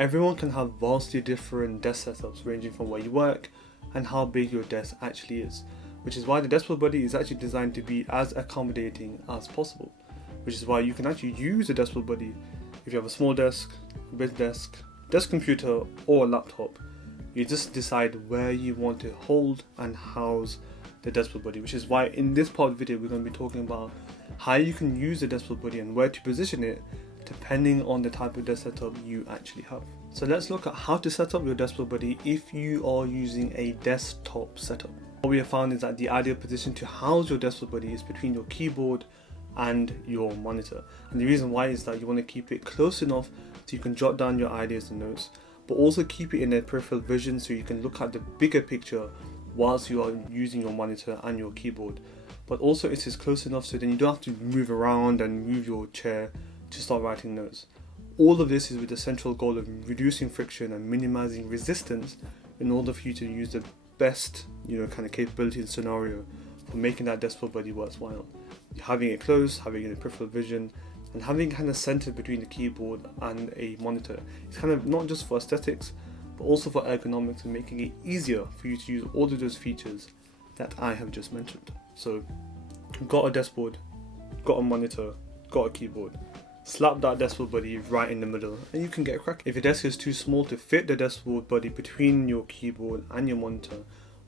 Everyone can have vastly different desk setups ranging from where you work and how big your desk actually is, which is why the DeskBoard Buddy is actually designed to be as accommodating as possible, which is why you can actually use the DeskBoard Buddy if you have a small desk, a big desk computer or a laptop. You just decide where you want to hold and house the DeskBoard Buddy, which is why in this part of the video we're going to be talking about how you can use the DeskBoard Buddy and where to position it depending on the type of desk setup you actually have. So let's look at how to set up your DeskBoard Buddy if you are using a desktop setup. What we have found is that the ideal position to house your DeskBoard Buddy is between your keyboard and your monitor. And the reason why is that you want to keep it close enough so you can jot down your ideas and notes, but also keep it in a peripheral vision so you can look at the bigger picture whilst you are using your monitor and your keyboard. But also it is close enough so then you don't have to move around and move your chair to start writing notes. All of this is with the central goal of reducing friction and minimizing resistance in order for you to use the best kind of capability and scenario for making that DeskBoard Buddy worthwhile. Having it close, having it in peripheral vision, and having it kind of centered between the keyboard and a monitor. It's kind of not just for aesthetics, but also for ergonomics and making it easier for you to use all of those features that I have just mentioned. So, got a deskboard, got a monitor, got a keyboard. Slap that DeskBoard Buddy right in the middle and you can get cracking. If your desk is too small to fit the DeskBoard Buddy between your keyboard and your monitor,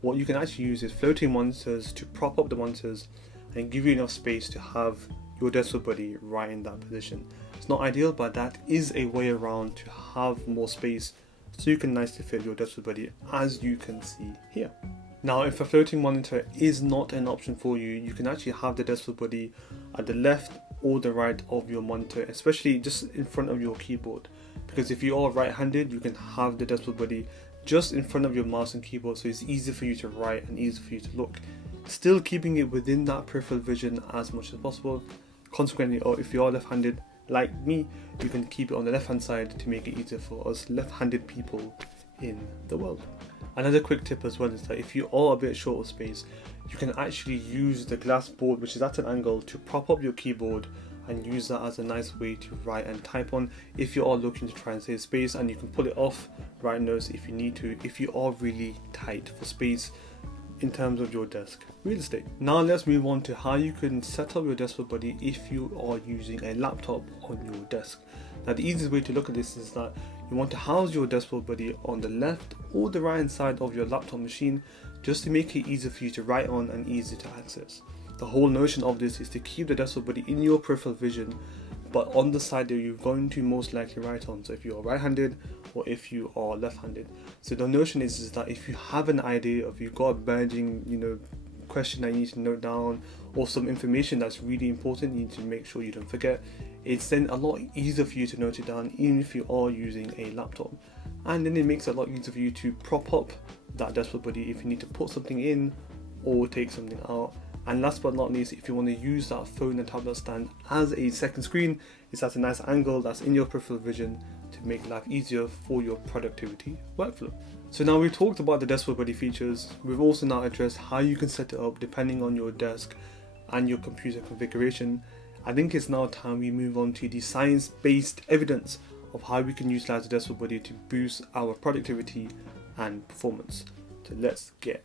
what you can actually use is floating monitors to prop up the monitors and give you enough space to have your DeskBoard Buddy right in that position. It's not ideal, but that is a way around to have more space so you can nicely fit your DeskBoard Buddy, as you can see here. Now, if a floating monitor is not an option for you, you can actually have the DeskBoard Buddy at the left or the right of your monitor, especially just in front of your keyboard. Because if you are right-handed, you can have the DeskBoard Buddy just in front of your mouse and keyboard, so it's easy for you to write and easy for you to look. Still keeping it within that peripheral vision as much as possible. Consequently, or if you are left-handed like me, you can keep it on the left-hand side to make it easier for us left-handed people in the world. Another quick tip as well is that if you are a bit short of space, you can actually use the glass board, which is at an angle, to prop up your keyboard and use that as a nice way to write and type on if you are looking to try and save space, and you can pull it off, write notes if you need to, if you are really tight for space in terms of your desk real estate. Now let's move on to how you can set up your DeskBoard Buddy if you are using a laptop on your desk. Now the easiest way to look at this is that you want to house your DeskBoard Buddy on the left or the right hand side of your laptop machine, just to make it easier for you to write on and easy to access. The whole notion of this is to keep the DeskBoard Buddy in your peripheral vision, but on the side that you're going to most likely write on. So if you are right-handed or if you are left-handed. So the notion is that if you have an idea, if you've got a burgeoning, question that you need to note down, or some information that's really important you need to make sure you don't forget, it's then a lot easier for you to note it down even if you are using a laptop. And then it makes it a lot easier for you to prop up that DeskBoard Buddy if you need to put something in or take something out. And last but not least, if you want to use that phone and tablet stand as a second screen, it's at a nice angle that's in your peripheral vision to make life easier for your productivity workflow. So now we've talked about the DeskBoard Buddy features. We've also now addressed how you can set it up depending on your desk and your computer configuration. I think it's now time we move on to the science-based evidence of how we can utilize the DeskBoard Buddy to boost our productivity and performance. So let's get